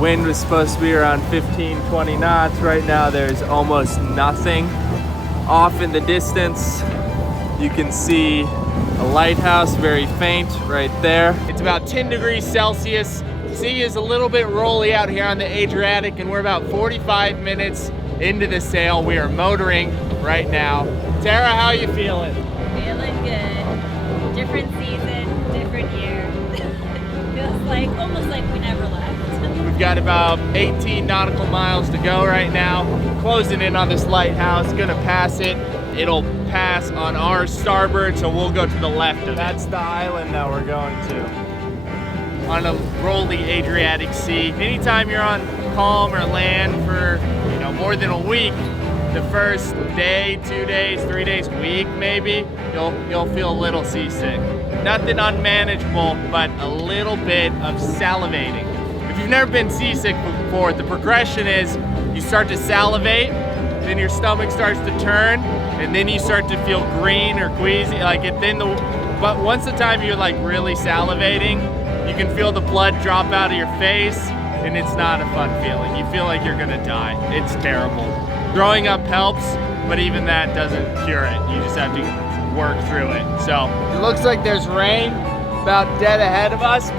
Wind was supposed to be around 15-20 knots. Right now there's almost nothing. Off in the distance you can see a lighthouse, very faint right there. It's about 10 degrees Celsius. Sea is a little bit rolly out here on the Adriatic, and we're about 45 minutes into the sail. We are motoring right now. Tara, how are you feeling? Feeling good. Different season, different year. Feels like almost like we never left. We've got about 18 nautical miles to go right now. Closing in on this lighthouse, gonna pass it. It'll pass on our starboard, so we'll go to the left of it. That's the island that we're going to. On a rolly Adriatic Sea. Anytime you're on calm or land for more than a week, the first day, 2 days, 3 days, week maybe, you'll feel a little seasick. Nothing unmanageable, but a little bit of salivating. If you've never been seasick before, the progression is you start to salivate, then your stomach starts to turn, and then you start to feel green or queasy. But once the time you're like really salivating, you can feel the blood drop out of your face, and it's not a fun feeling. You feel like you're gonna die. It's terrible. Throwing up helps, but even that doesn't cure it. You just have to work through it. So it looks like there's rain about dead ahead of us.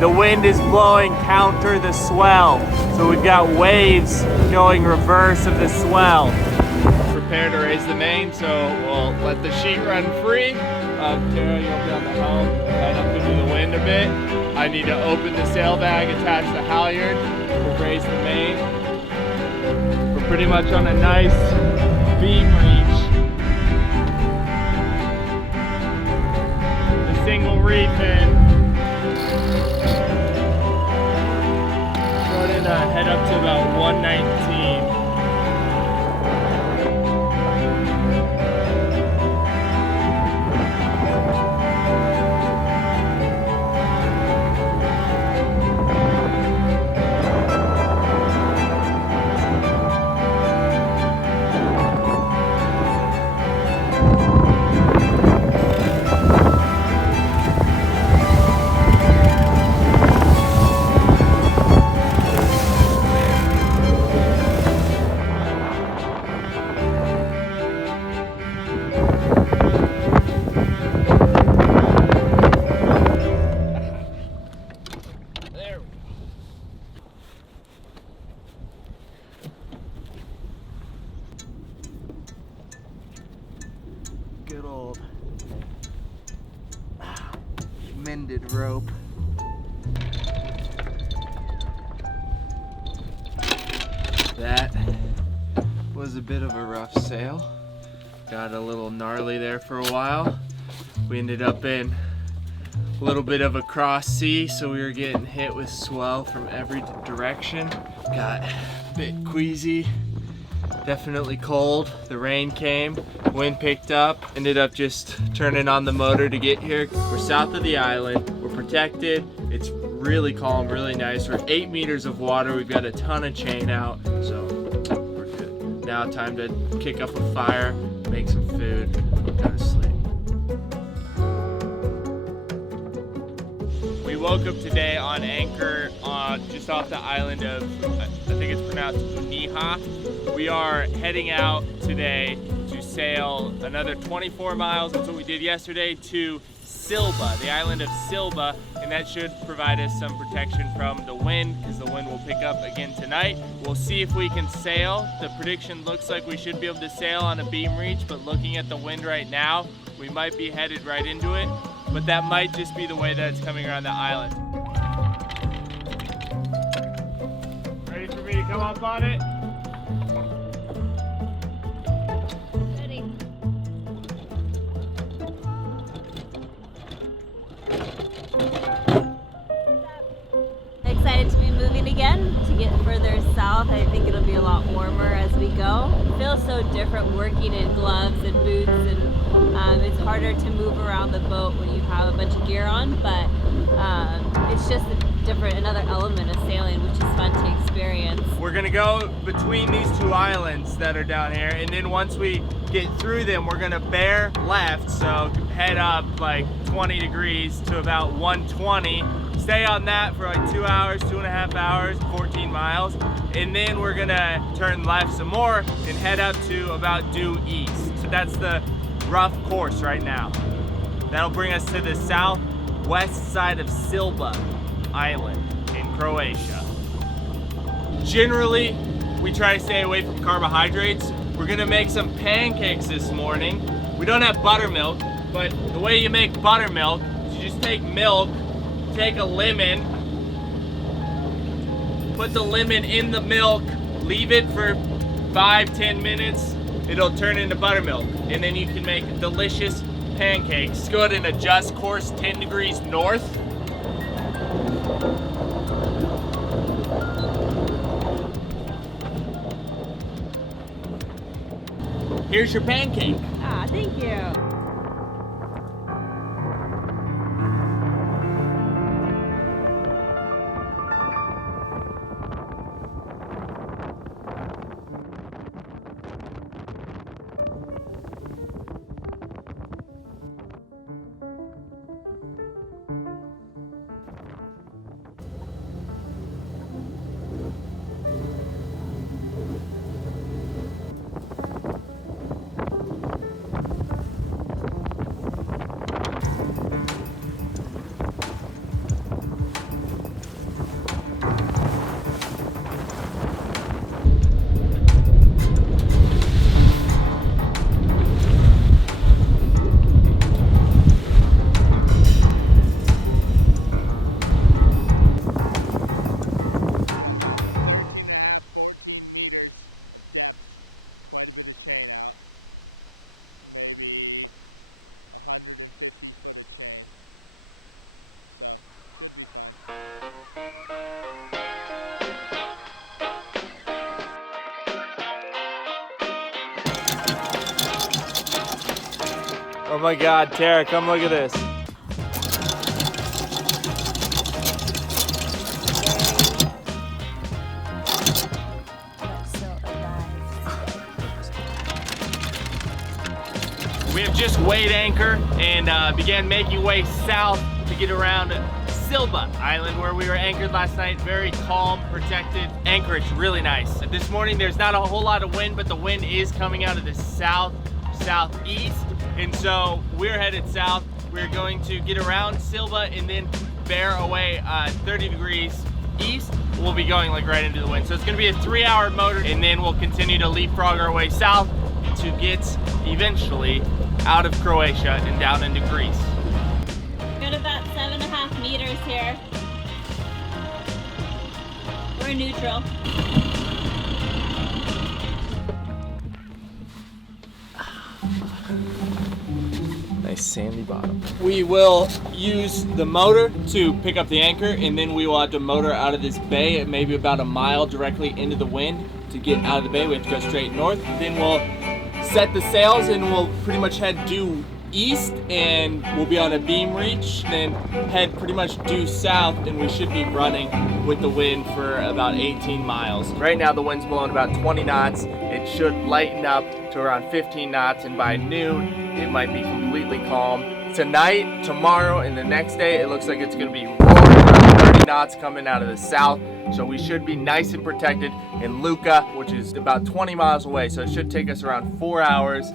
The wind is blowing counter the swell. So we've got waves going reverse of the swell. Prepare to raise the main, so we'll let the sheet run free. Tara, you'll be on the helm, head up into the wind a bit. I need to open the sail bag, attach the halyard, we'll raise the main. We're pretty much on a nice beam reach. The single reef in. Head up to about 119. Good old mended rope. That was a bit of a rough sail. Got a little gnarly there for a while. We ended up in a little bit of a cross sea, so we were getting hit with swell from every direction. Got a bit queasy. Definitely cold. The rain came, wind picked up, ended up just turning on the motor to get here. We're south of the island, we're protected, it's really calm, really nice. We're 8 meters of water, we've got a ton of chain out, so we're good. Now time to kick up a fire, make some food, go to sleep. We woke up today on anchor just off the island of, I think it's pronounced Uniha. We are heading out today to sail another 24 miles, that's what we did yesterday, to Silba, the island of Silba, and that should provide us some protection from the wind because the wind will pick up again tonight. We'll see if we can sail. The prediction looks like we should be able to sail on a beam reach, but looking at the wind right now, we might be headed right into it, but that might just be the way that it's coming around the island. Ready for me to come up on it? Excited to be moving again, to get further south. I think it'll be a lot warmer as we go. It feels so different working in gloves and boots, and it's harder to move around the boat when you have a bunch of gear on, but it's just another element of sailing, which is fun to experience. We're gonna go between these two islands that are down here, and then once we get through them, we're gonna bear left, so head up like 20 degrees to about 120. Stay on that for like 2 hours, 2.5 hours, 14 miles. And then we're gonna turn left some more and head up to about due east. So that's the rough course right now. That'll bring us to the southwest side of Silba Island in Croatia. Generally, we try to stay away from carbohydrates. We're gonna make some pancakes this morning. We don't have buttermilk, but the way you make buttermilk is you just take milk, take a lemon, put the lemon in the milk, leave it for 5-10 minutes, it'll turn into buttermilk, and then you can make delicious pancakes. Go ahead and adjust course 10 degrees north. Here's your pancake. Ah, thank you. Oh my God, Tara, come look at this. We have just weighed anchor and began making way south to get around Silba Island where we were anchored last night. Very calm, protected anchorage, really nice. This morning there's not a whole lot of wind, but the wind is coming out of the southeast. And so we're headed south. We're going to get around Silba and then bear away 30 degrees east. We'll be going like right into the wind. So it's gonna be a 3-hour motor, and then we'll continue to leapfrog our way south to get eventually out of Croatia and down into Greece. Got about 7.5 meters here. We're neutral. Nice sandy bottom. We will use the motor to pick up the anchor, and then we will have to motor out of this bay at maybe about a mile directly into the wind to get out of the bay. We have to go straight north. Then we'll set the sails and we'll pretty much head due east, and we'll be on a beam reach, then head pretty much due south, and we should be running with the wind for about 18 miles. Right now the wind's blowing about 20 knots. It should lighten up to around 15 knots, and by noon it might be completely calm. Tonight, tomorrow, and the next day it looks like it's going to be roaring around 30 knots coming out of the south, so we should be nice and protected in Lucca, which is about 20 miles away, so it should take us around 4 hours.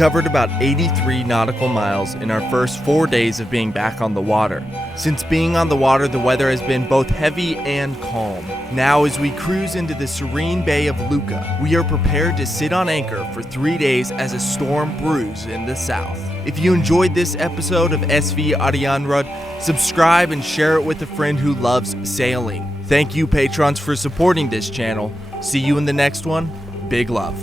covered about 83 nautical miles in our first 4 days of being back on the water. Since being on the water, the weather has been both heavy and calm. Now, as we cruise into the serene bay of Lucca, we are prepared to sit on anchor for 3 days as a storm brews in the south. If you enjoyed this episode of SV Adrianrod, subscribe and share it with a friend who loves sailing. Thank you, patrons, for supporting this channel. See you in the next one. Big love.